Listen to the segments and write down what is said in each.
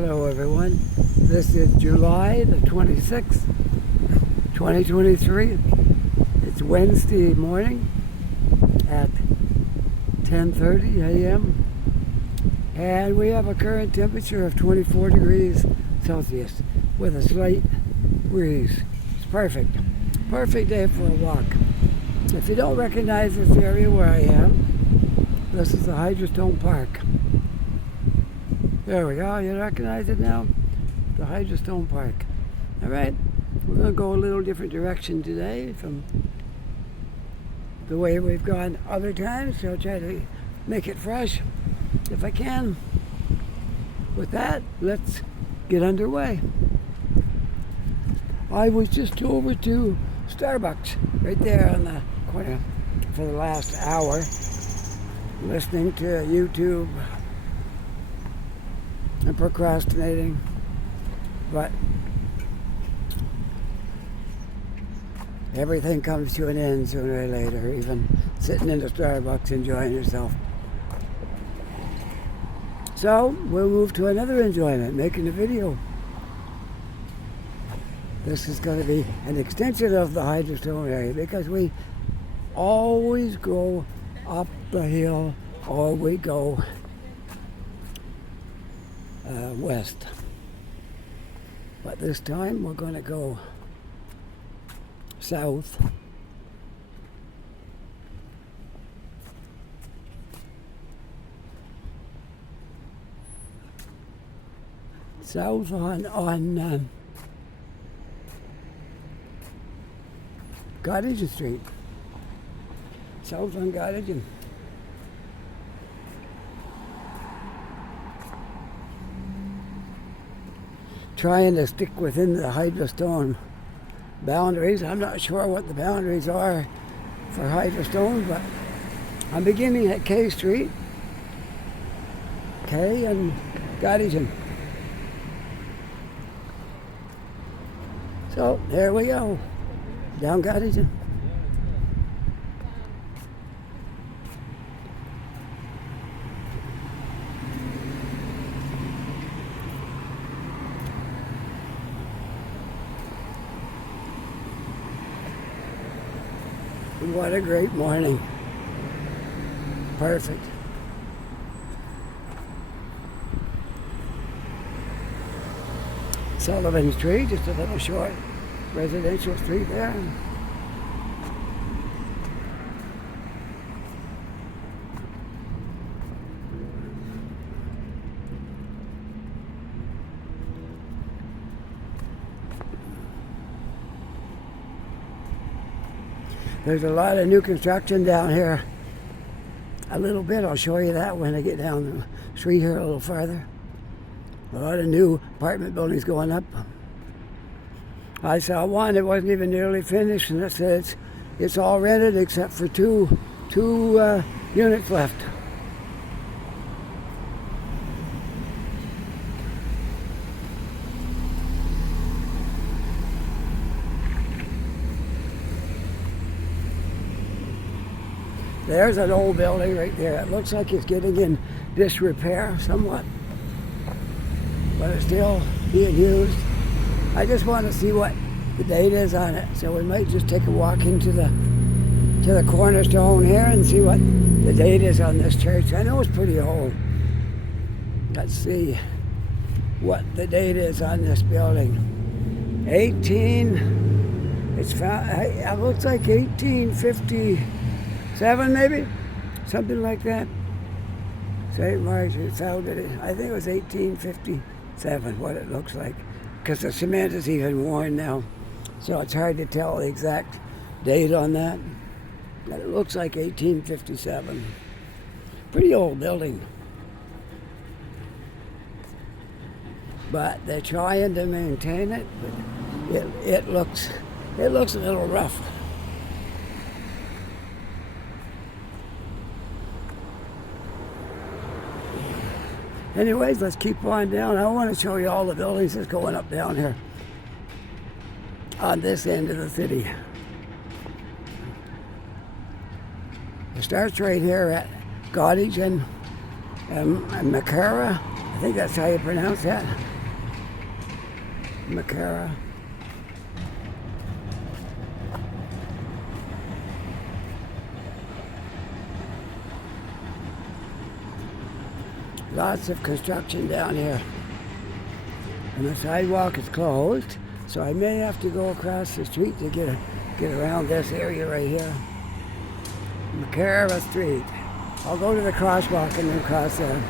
Hello everyone, this is July the 26th, 2023. It's Wednesday morning at 10:30 a.m. and we have a current temperature of 24 degrees Celsius with a slight breeze. It's perfect. Perfect day for a walk. If you don't recognize this area where I am, this is the Hydrostone Park. There we go, you recognize it now? The Hydrostone Park. Alright, we're going to go a little different direction today from the way we've gone other times, so I'll try to make it fresh if I can. With that, let's get underway. I was just over to Starbucks right there on the corner for the last hour, listening to YouTube and procrastinating, but everything comes to an end sooner or later, even sitting in the Starbucks enjoying yourself. So we'll move to another enjoyment, making a video. This is going to be an extension of the Hydrostone area because we always go up the hill or we go west. But this time we're going to go south. South on Gottingen Street. South on Gottingen. Trying to stick within the Hydrostone boundaries. I'm not sure what the boundaries are for Hydrostone, but I'm beginning at K Street. K and Gottingen. So there we go. Down Gottingen. What a great morning. Perfect. Sullivan Street, just a little short residential street there. There's a lot of new construction down here. A little bit, I'll show you that when I get down the street here a little farther. A lot of new apartment buildings going up. I saw one that wasn't even nearly finished, and it says it's all rented except for two units left. There's an old building right there. It looks like it's getting in disrepair somewhat, but it's still being used. I just want to see what the date is on it, so we might just take a walk into the cornerstone here and see what the date is on this church. I know it's pretty old. Let's see what the date is on this building. It looks like 1857 maybe, something like that. St. Mark's, it founded it. I think it was 1857, what it looks like, because the cement is even worn now, so it's hard to tell the exact date on that. But it looks like 1857. Pretty old building, but they're trying to maintain it. But it looks a little rough. Anyways, let's keep on down. I want to show you all the buildings that's going up down here on this end of the city. It starts right here at Gottingen and Macara. I think that's how you pronounce that. Macara. Lots of construction down here. And the sidewalk is closed, so I may have to go across the street to get around this area right here. Macara Street. I'll go to the crosswalk and then cross there.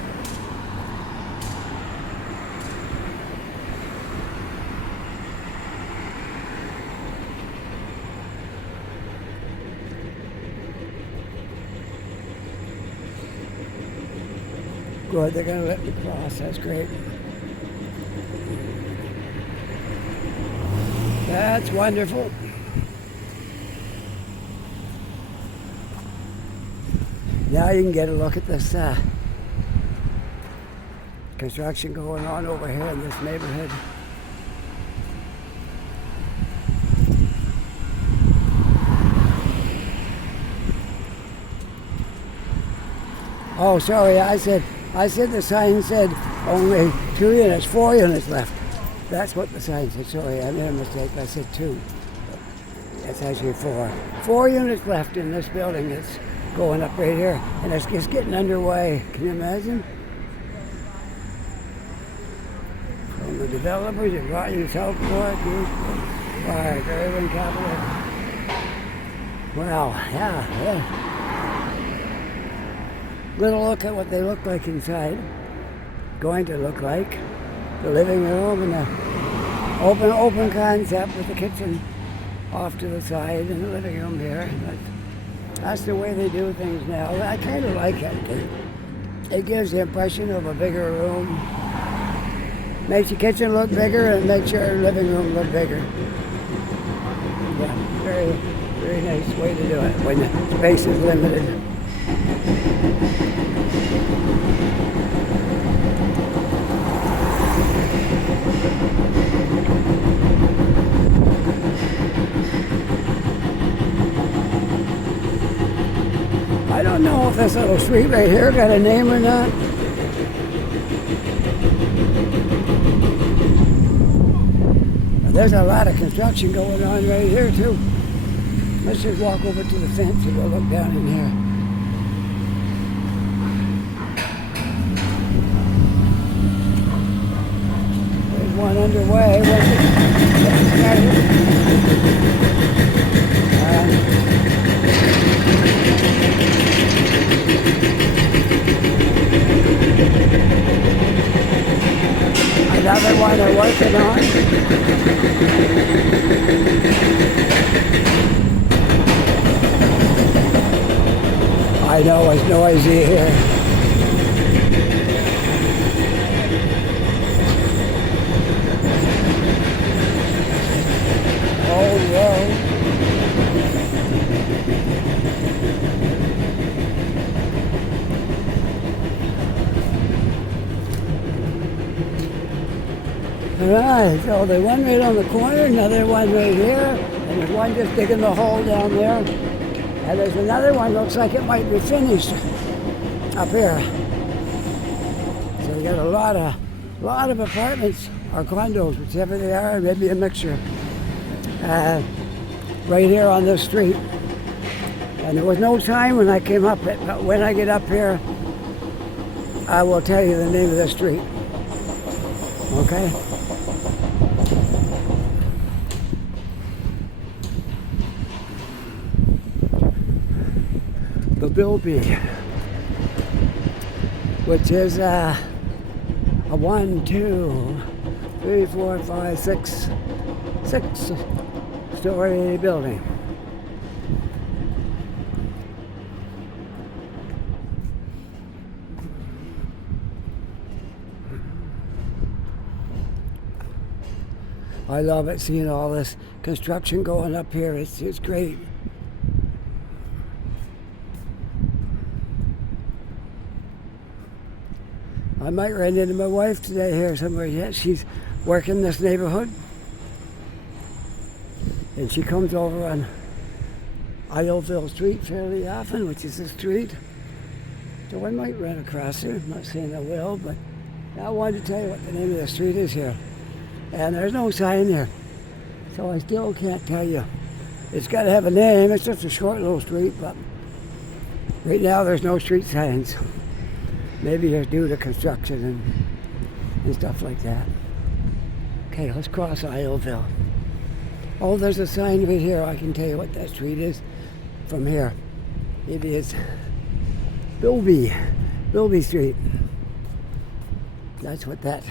Good, they're going to let me cross. That's great. That's wonderful. Now you can get a look at this construction going on over here in this neighborhood. Oh, sorry, I said the sign said only 2 units, 4 units left. That's what the sign said. Sorry, I made a mistake. I said 2. It's actually 4. 4 units left in this building. It's going up right here, and it's just getting underway. Can you imagine? From the developers at Rotten Southport, Park, Irving Capital. Wow, yeah. Little look at what they look like inside. Going to look like the living room and the open concept with the kitchen off to the side and the living room here. That's the way they do things now. I kind of like it. It gives the impression of a bigger room. Makes your kitchen look bigger and makes your living room look bigger. Yeah, very, very nice way to do it when the space is limited. I don't know if this little street right here got a name or not. But there's a lot of construction going on right here too. Let's just walk over to the fence and go look down in here. There's one underway. Another one they're working on. I know it's noisy here. Oh, yeah. Alright, so there's one right on the corner, another one right here, and there's one just digging the hole down there. And there's another one, looks like it might be finished up here. So you got a lot of apartments or condos, whichever they are, maybe a mixture, right here on this street. And there was no time when I came up, but when I get up here, I will tell you the name of the street. Okay? The Bilby, which is a 1, 2, 3, 4, 5, 6 story building. I love it, seeing all this construction going up here. It's great. I might run into my wife today here somewhere. Yeah, she's working this neighborhood. And she comes over on Isleville Street fairly often, which is the street. So I might run across her. I'm not saying I will, but Now I wanted to tell you what the name of the street is here. And there's no sign there. So I still can't tell you. It's got to have a name. It's just a short little street, but right now there's no street signs. Maybe it's due to construction and stuff like that. Okay, let's cross Isleville. Oh, there's a sign right here. I can tell you what that street is from here. It is Bilby Street. That's what that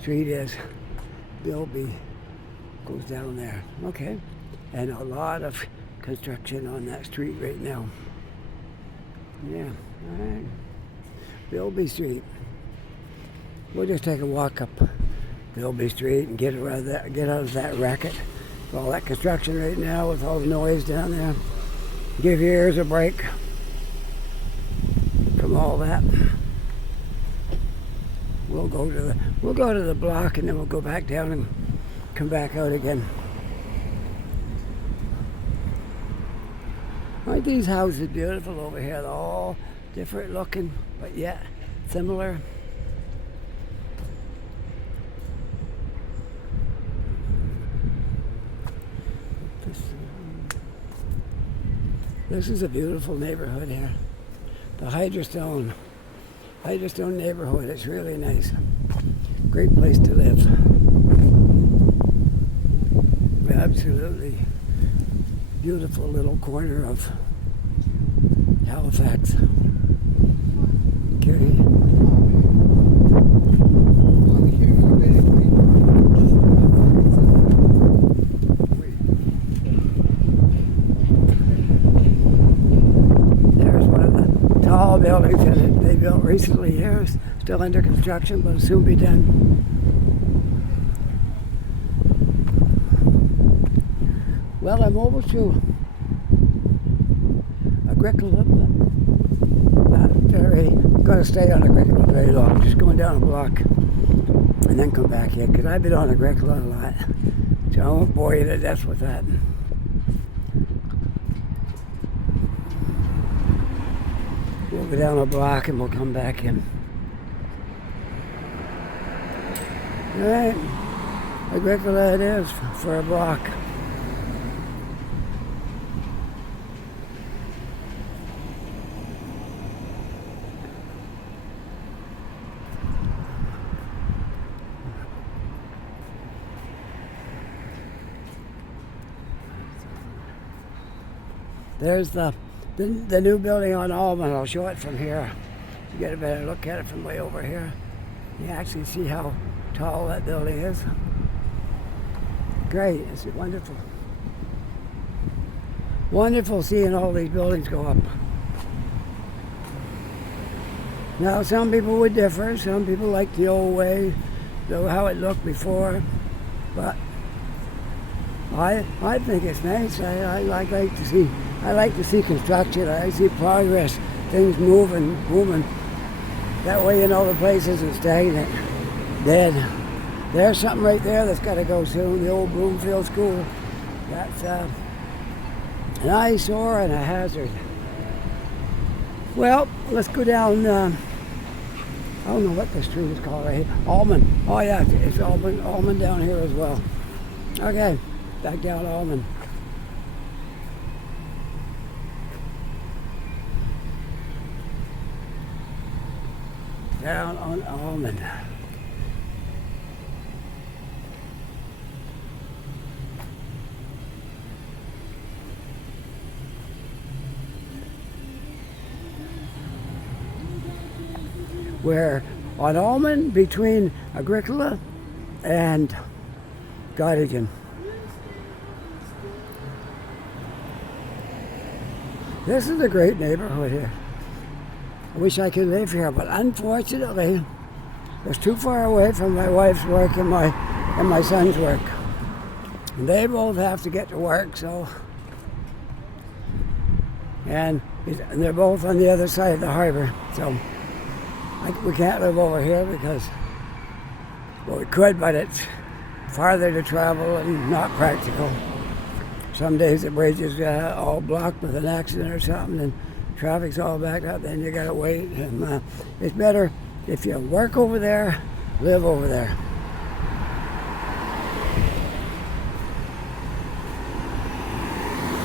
street is. Bilby goes down there. Okay. And a lot of construction on that street right now. Yeah, all right. Bilby Street. We'll just take a walk up Bilby Street and get out of that racket. All that construction right now with all the noise down there. Give your ears a break from all that. We'll go to the block and then we'll go back down and come back out again. Aren't these houses beautiful over here? They're all different looking, but yet similar. This is a beautiful neighborhood here. The Hydrostone neighborhood. It's really nice. Great place to live. Absolutely beautiful little corner of Halifax. Okay. There's one of the tall buildings that they built recently here. Still under construction, but it'll soon be done. Well, I'm almost to Agricola, but not very. I'm going to stay on Agricola very long. I'm just going down a block and then come back here because I've been on Agricola a lot. So I won't bore you to death with that. We'll go down a block and we'll come back in. All right, Agricola it is for a block. There's the new building on Almond. I'll show it from here. You get a better look at it from way over here. You actually see how tall that building is. Great, it's wonderful. Wonderful seeing all these buildings go up. Now some people would differ. Some people like the old way, how it looked before. But I think it's nice. I like to see construction. I see progress, things moving. That way, the place isn't stagnant, dead. There's something right there that's got to go soon. The old Bloomfield School. That's an eyesore and a hazard. Well, let's go down. I don't know what the street is called right here. Almond. Oh yeah, it's Almond down here as well. Okay. Back down Almond. Down on Almond. We're on Almond between Agricola and Gottingen. This is a great neighborhood here. I wish I could live here, but unfortunately, it's too far away from my wife's work and my son's work. And they both have to get to work, so. And they're both on the other side of the harbor, so we can't live over here because, well, we could, but it's farther to travel and not practical. Some days the bridge is all blocked with an accident or something and traffic's all backed up, then you gotta wait. And it's better If you work over there, live over there.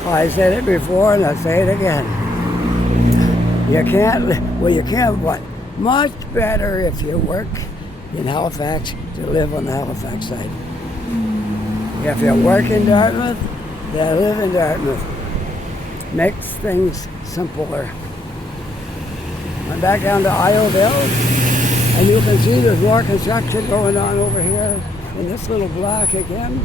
Well, I said it before and I'll say it again. You can't what? Much better if you work in Halifax to live on the Halifax side. If you work in Dartmouth, then live in Dartmouth. Makes things simpler. I'm back down to Isleville, and you can see there's more construction going on over here in this little block again.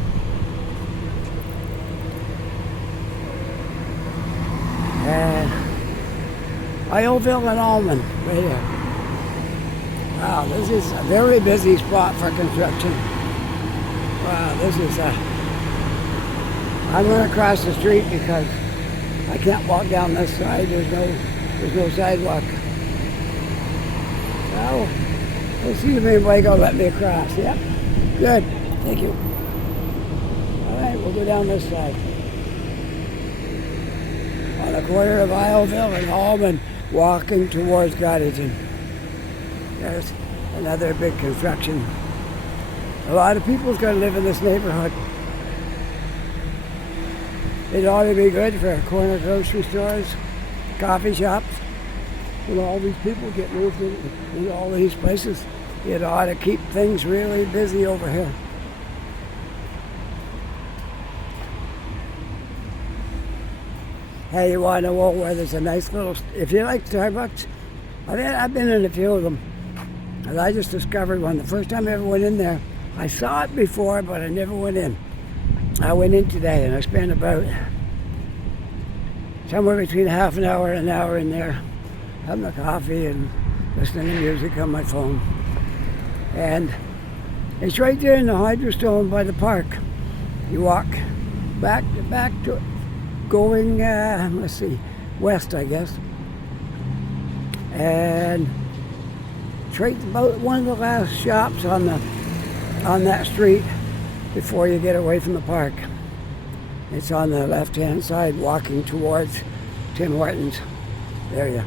And Isleville and Almond, right here. Wow, this is a very busy spot for construction. Wow, this is I'm going to cross the street because I can't walk down this side. There's no sidewalk. So, we'll see if anybody will let me across. Yep. Good. Thank you. All right, we'll go down this side. On the corner of Isleville and Almond, walking towards Gottingen. There's another big construction. A lot of people's going to live in this neighborhood. It ought to be good for corner grocery stores, coffee shops. When all these people get moved into all these places, it ought to keep things really busy over here. Hey, you want to know where there's a nice little... If you like Starbucks, I've been in a few of them. And I just discovered one. The first time I ever went in there, I saw it before, but I never went in. I went in today, and I spent about somewhere between half an hour and an hour in there, having a coffee and listening to music on my phone. And it's right there in the Hydrostone by the park. You walk back to going, let's see, west, I guess. And it's right about one of the last shops on that street before you get away from the park. It's on the left-hand side, walking towards Tim Hortons. There you.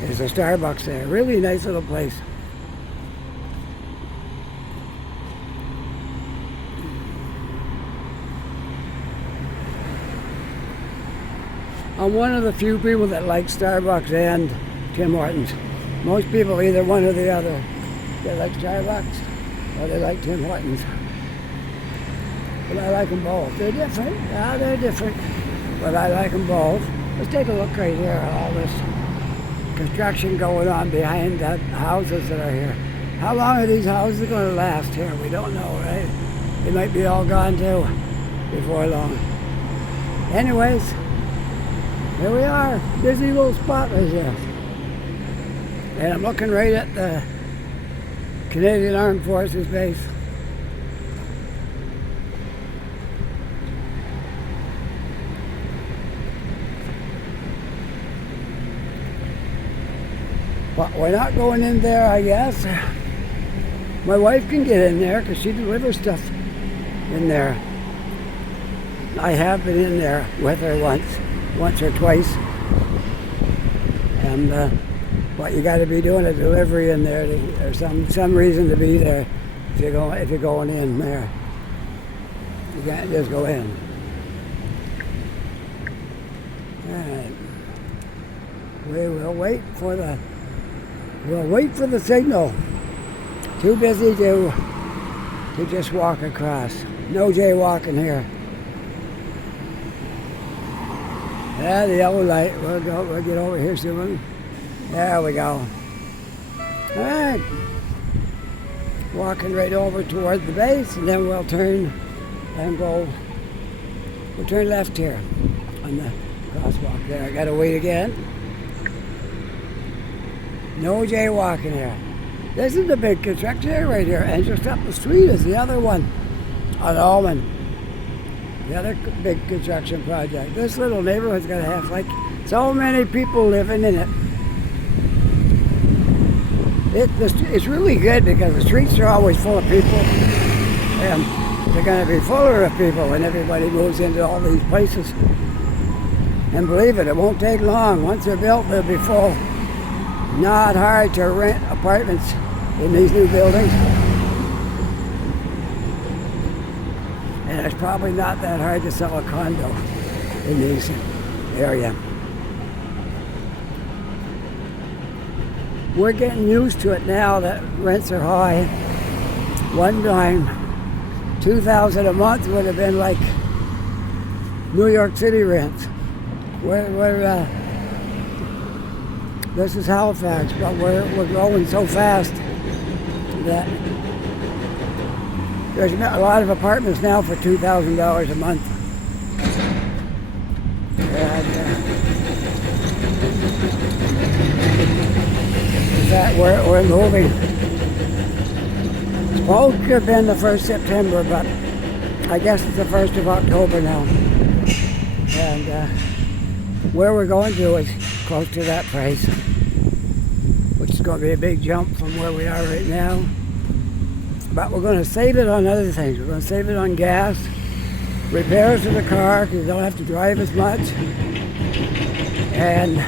There's a Starbucks there. Really nice little place. I'm one of the few people that like Starbucks and Tim Hortons. Most people either one or the other. They like Starbucks or they like Tim Hortons. But I like them both. They're different. Yeah, they're different. But I like them both. Let's take a look right here at all this construction going on behind the houses that are here. How long are these houses going to last here? We don't know, right? They might be all gone too before long. Anyways, here we are. Busy little spot right here. And I'm looking right at the Canadian Armed Forces base. But we're not going in there, I guess. My wife can get in there because she delivers stuff in there. I have been in there with her once or twice. And but you got to be doing a delivery in there, or some reason to be there if you're going in there. You can't just go in. All right. We'll wait for the signal. Too busy to just walk across. No jaywalking here. Yeah, the yellow light. We'll get over here soon. There we go. All right. Walking right over toward the base, and then we'll turn and go. We'll turn left here on the crosswalk there. I gotta wait again. No jaywalking here. This is the big construction area right here, and just up the street is the other one on Almond. The other big construction project. This little neighborhood's gonna have like so many people living in it. It's really good because the streets are always full of people, and they're going to be fuller of people when everybody moves into all these places. And believe it won't take long. Once they're built, they'll be full. not hard to rent apartments in these new buildings. And it's probably not that hard to sell a condo in this area. We're getting used to it now that rents are high. One time, $2,000 a month would have been like New York City rents. This is Halifax, but we're growing so fast that there's a lot of apartments now for $2,000 a month. And that we're moving. It's supposed to have been the 1st September, but I guess it's the 1st of October now. And where we're going to is close to that price, which is going to be a big jump from where we are right now. But we're going to save it on other things. We're going to save it on gas, repairs to the car, because you don't have to drive as much, and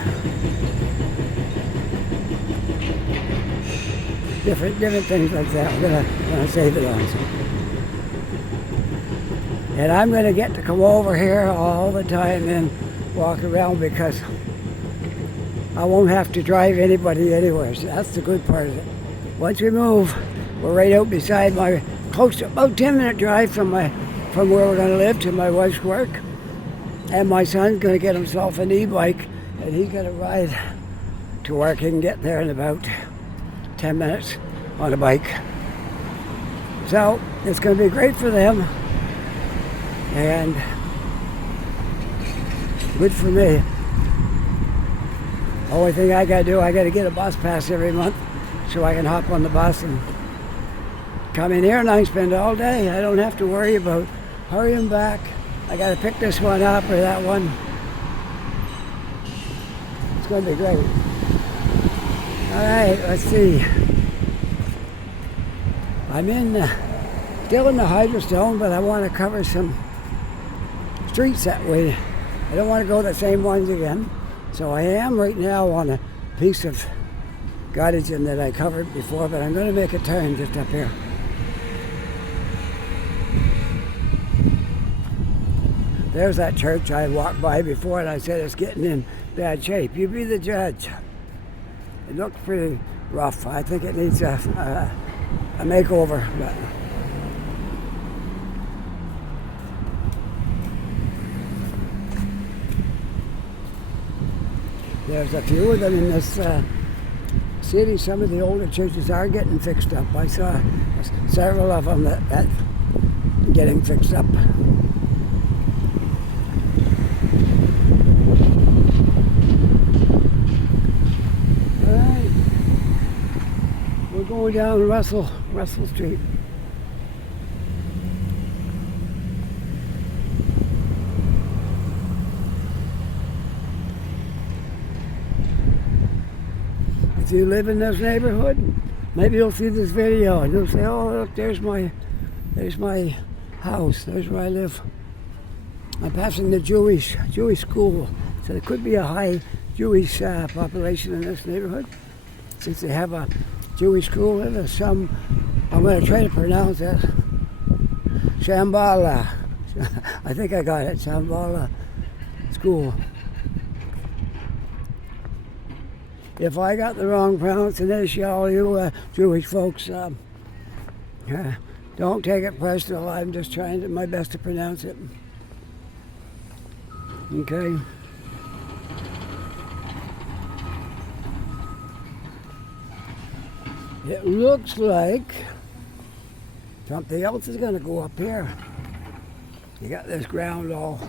different things like that. We're going to save it on. And I'm going to get to come over here all the time and walk around, because I won't have to drive anybody anywhere. So that's the good part of it. Once we move, we're right out beside close to about 10-minute drive from where we're going to live to my wife's work. And my son's going to get himself an e-bike, and he's going to ride to work. He can get there in about 10 minutes on a bike. So it's going to be great for them, and good for me. Only thing I got to do, I got to get a bus pass every month so I can hop on the bus and come in here, and I can spend all day. I don't have to worry about hurrying back. I got to pick this one up or that one. It's going to be great. All right, let's see. I'm still in the Hydrostone, but I want to cover some streets that way. I don't want to go the same ones again. So I am right now on a piece of Gottingen that I covered before, but I'm going to make a turn just up here. There's that church I walked by before, and I said it's getting in bad shape. You be the judge. It looks pretty rough. I think it needs a makeover. But there's a few of them in this city. Some of the older churches are getting fixed up. I saw several of them that getting fixed up. All right, we're going down Russell Street. If you live in this neighborhood, maybe you'll see this video and you'll say, "Oh, look, there's my house. There's where I live." I'm passing the Jewish school, so there could be a high Jewish population in this neighborhood, since they have a Jewish school. There's some. I'm going to try to pronounce it. Shambhala. I think I got it. Shambhala School. If I got the wrong pronunciation, all you Jewish folks, don't take it personal. I'm just trying my best to pronounce it. Okay. It looks like something else is going to go up here. You got this ground all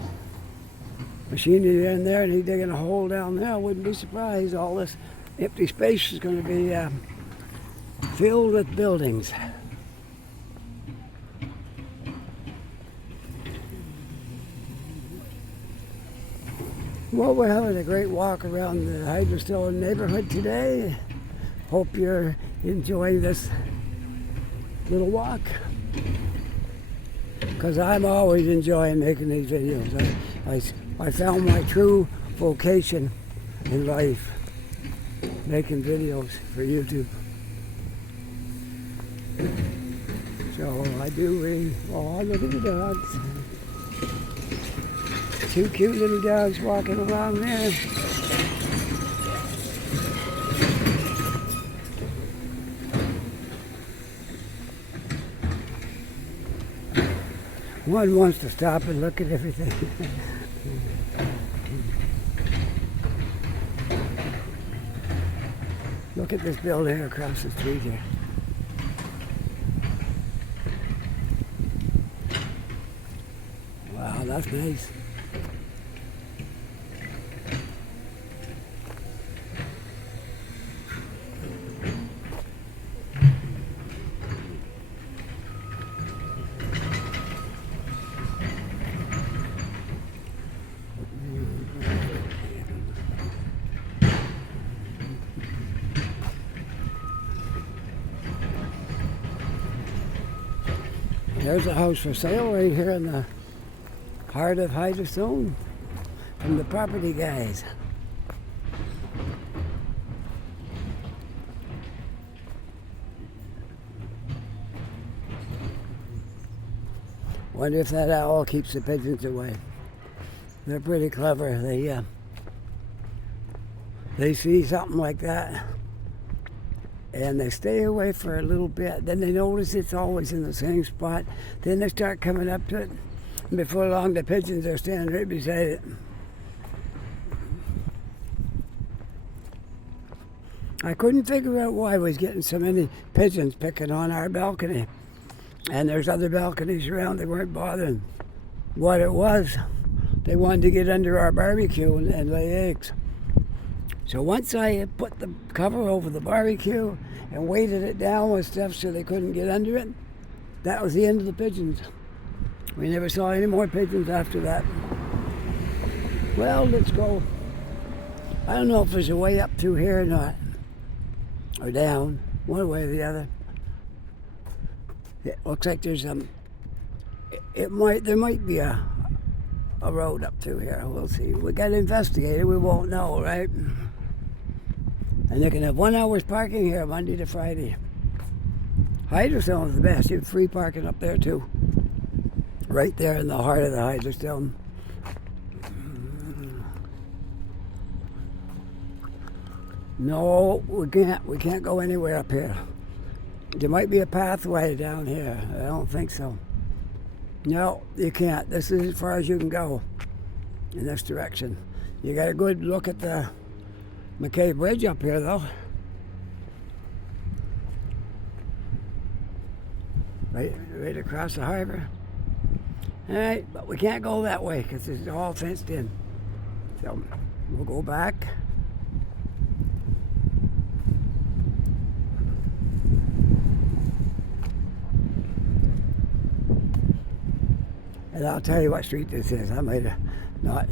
machinery in there, and he's digging a hole down there. I wouldn't be surprised. All this empty space is going to be filled with buildings. Well, we're having a great walk around the Hydrostone neighborhood today. Hope you're enjoying this little walk, because I'm always enjoying making these videos. I found my true vocation in life. making videos for YouTube. So I do really, oh, look at the dogs. Two cute little dogs walking along there. One wants to stop and look at everything. Look at this building across the street here. Wow, that's nice. There's a house for sale right here in the heart of Hydrostone from the property guys. Wonder if that owl keeps the pigeons away. They're pretty clever. They see something like that and they stay away for a little bit. Then they notice it's always in the same spot. Then they start coming up to it. And before long, the pigeons are standing right beside it. I couldn't figure out why I was getting so many pigeons picking on our balcony. And there's other balconies around. They weren't bothering. What it was, they wanted to get under our barbecue and lay eggs. So once I put the cover over the barbecue and weighted it down with stuff so they couldn't get under it, that was the end of the pigeons. We never saw any more pigeons after that. Well, let's go. I don't know if there's a way up through here or not, or down, one way or the other. It looks like there's there might be a road up through here. We'll see. We got to investigate it. We won't know, right? And they can have 1 hour's parking here Monday to Friday. Hydrostone is the best. You have free parking up there too. Right there in the heart of the Hydrostone. No, we can't. We can't go anywhere up here. There might be a pathway down here. I don't think so. No, you can't. This is as far as you can go in this direction. You got a good look at the McKay Bridge up here, though. Right across the harbor. All right, but we can't go that way because it's all fenced in. So we'll go back. And I'll tell you what street this is. I might have not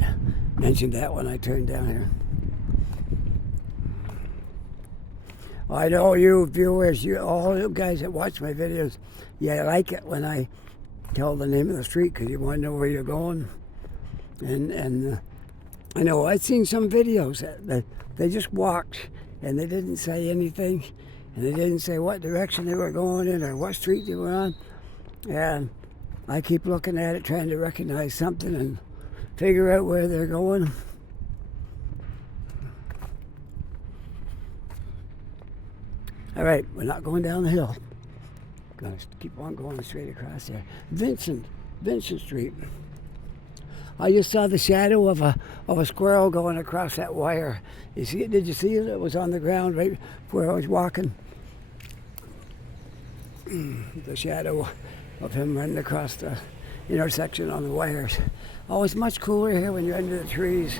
mentioned that when I turned down here. I know you viewers, all you guys that watch my videos, you like it when I tell the name of the street because you want to know where you're going. And I know I've seen some videos that they just walked and they didn't say anything and they didn't say what direction they were going in or what street they were on. And I keep looking at it, trying to recognize something and figure out where they're going. All right, we're not going down the hill. Gonna keep on going straight across there. Vincent Street. I just saw the shadow of a squirrel going across that wire. You see it? Did you see it? It was on the ground right where I was walking. The shadow of him running across the intersection on the wires. Oh, it's much cooler here when you're under the trees.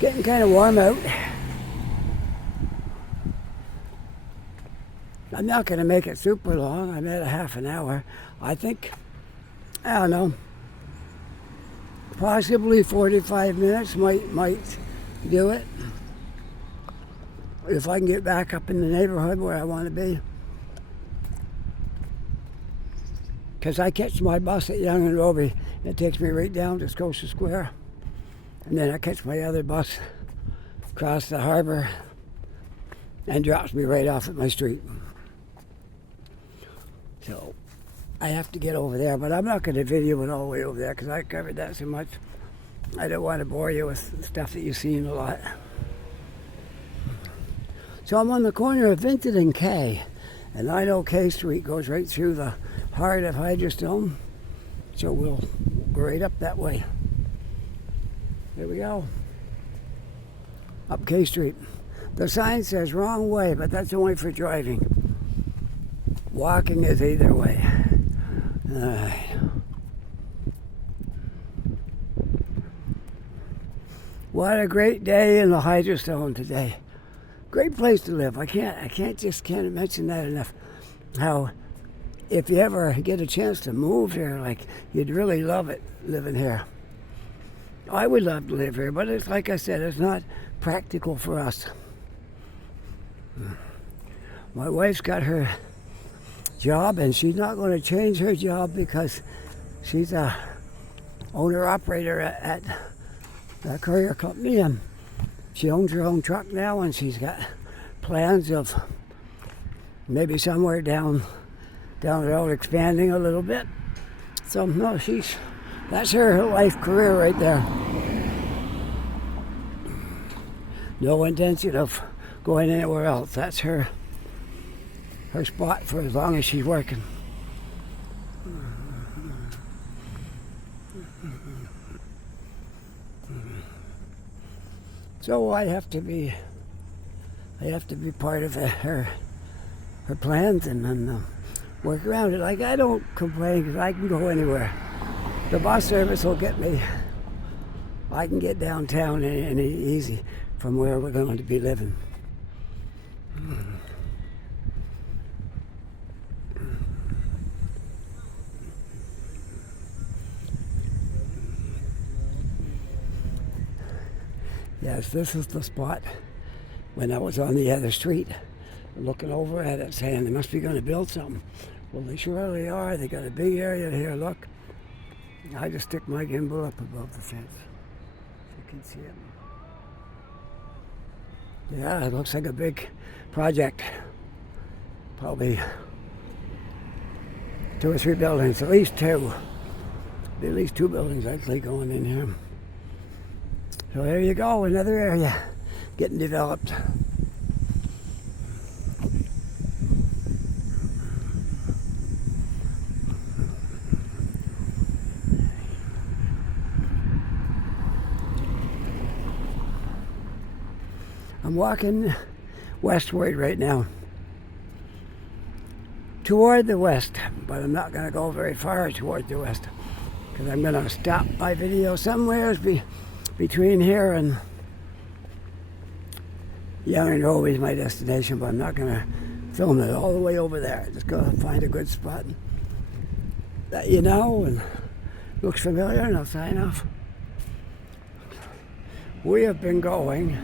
Getting kind of warm out. I'm not going to make it super long. I'm at a half an hour. I think, I don't know, possibly 45 minutes might do it. If I can get back up in the neighborhood where I want to be. Because I catch my bus at Yonge and Roby. It takes me right down to Scotia Square. And then I catch my other bus across the harbor and drops me right off at my street. So I have to get over there, but I'm not going to video it all the way over there because I covered that so much. I don't want to bore you with stuff that you've seen a lot. So I'm on the corner of Vincent and K, and I know K Street goes right through the heart of Hydrostone, so we'll go right up that way. There we go. Up K Street. The sign says wrong way, but that's only for driving. Walking is either way. What a great day in the Hydrostone today. Great place to live. I can't mention that enough. How if you ever get a chance to move here, like you'd really love it living here. I would love to live here, but it's like I said, it's not practical for us. My wife's got her job, and she's not going to change her job because she's a owner-operator at a courier company, and she owns her own truck now, and she's got plans of maybe somewhere down the road expanding a little bit. So no, that's her life career right there. No intention of going anywhere else. That's her spot for as long as she's working. So I have to be part of her plans and work around it. Like, I don't complain because I can go anywhere. The bus service will get me. I can get downtown and easy from where we're going to be living. Yes, this is the spot when I was on the other street looking over at it saying they must be going to build something. Well, they surely are. They got a big area here, look. I just stick my gimbal up above the fence so you can see it. Yeah, it looks like a big project. Probably 2 or 3 buildings, at least 2. At least 2 buildings actually going in here. So there you go, another area getting developed. I'm walking westward right now, toward the west, but I'm not going to go very far toward the west because I'm going to stop my video somewhere between here and Young Grove is my destination, but I'm not going to film it all the way over there. I'm just going to find a good spot that you know and looks familiar, and I'll sign off. We have been going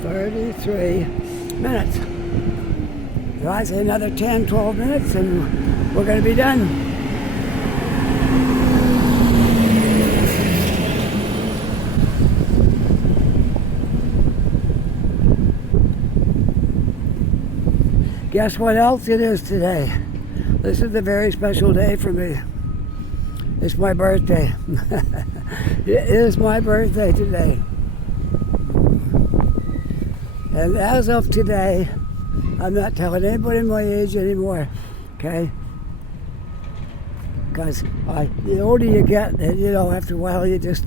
33 minutes. So I say another 10, 12 minutes and we're going to be done. Guess what else it is today? This is a very special day for me. It's my birthday. It is my birthday today. And as of today, I'm not telling anybody my age anymore, okay? Because the older you get, and after a while you just,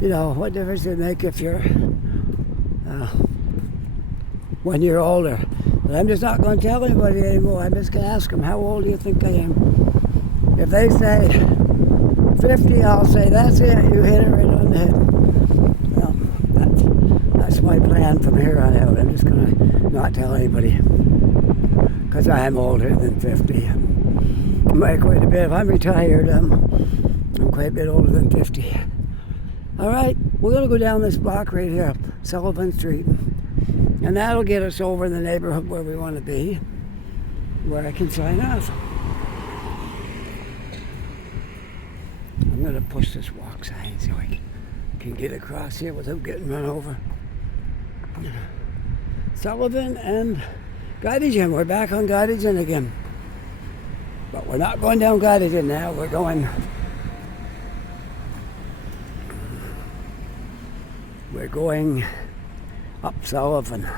what difference does it make if you're, when you're older? But I'm just not going to tell anybody anymore. I'm just going to ask them, how old do you think I am? If they say 50, I'll say, that's it, you hit it right on the head. Well, that's my plan from here on out. I'm just going to not tell anybody. Because I am older than 50. I'm quite a bit. I'm retired. I'm quite a bit older than 50. All right, we're going to go down this block right here, Sullivan Street. And that'll get us over in the neighborhood where we want to be, where I can sign off. I'm going to push this walk sign so I can can get across here without getting run over. Sullivan and Gottingen. We're back on Gottingen again. But we're not going down Gottingen now. We're going up Sullivan.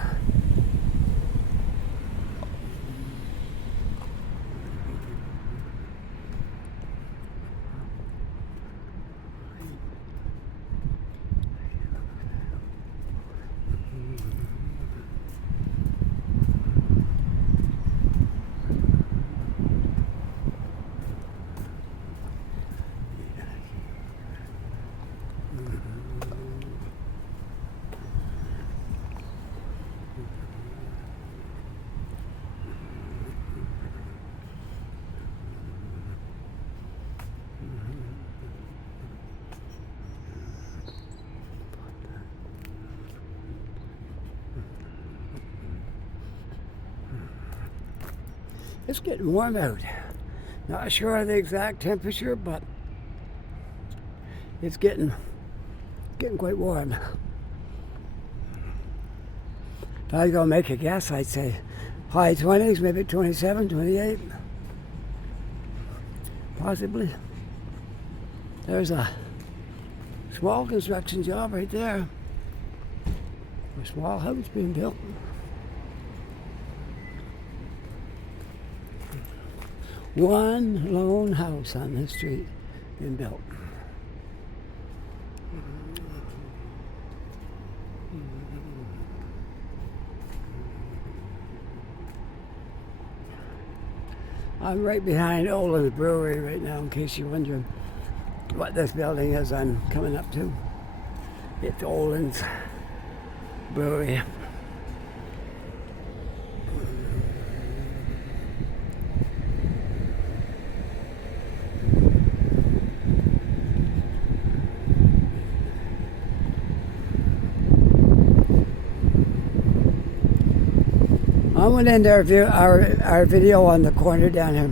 It's getting warm out. Not sure of the exact temperature, but it's getting quite warm. If I was going to make a guess, I'd say high 20s, maybe 27, 28. Possibly. There's a small construction job right there. A small house being built. One lone house on this street being built. I'm right behind Olin's Brewery right now, in case you're wondering what this building is I'm coming up to. It's Olin's Brewery. I went into our video on the corner down here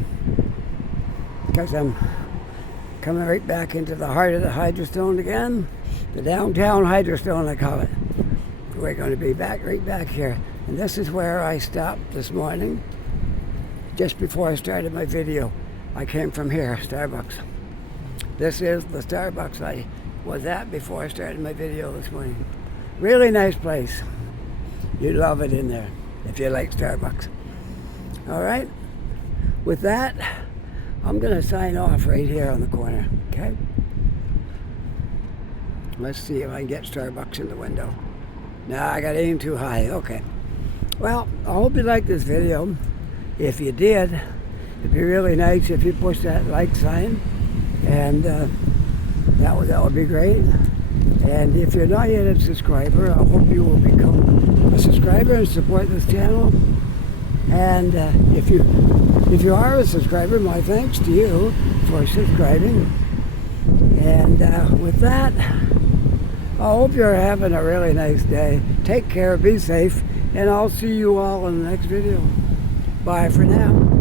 because I'm coming right back into the heart of the Hydrostone again. The downtown Hydrostone, I call it. We're going to be right back here. And this is where I stopped this morning. Just before I started my video, I came from here, Starbucks. This is the Starbucks I was at before I started my video this morning. Really nice place. You'd love it in there if you like Starbucks. All right, with that, I'm gonna sign off right here on the corner, okay? Let's see if I can get Starbucks in the window. Nah, I got aim too high, okay. Well, I hope you liked this video. If you did, it'd be really nice if you push that like sign, and that would be great. And if you're not yet a subscriber, I hope you will become a subscriber and support this channel. And if you are a subscriber, my thanks to you for subscribing. And with that, I hope you're having a really nice day. Take care, be safe, and I'll see you all in the next video. Bye for now.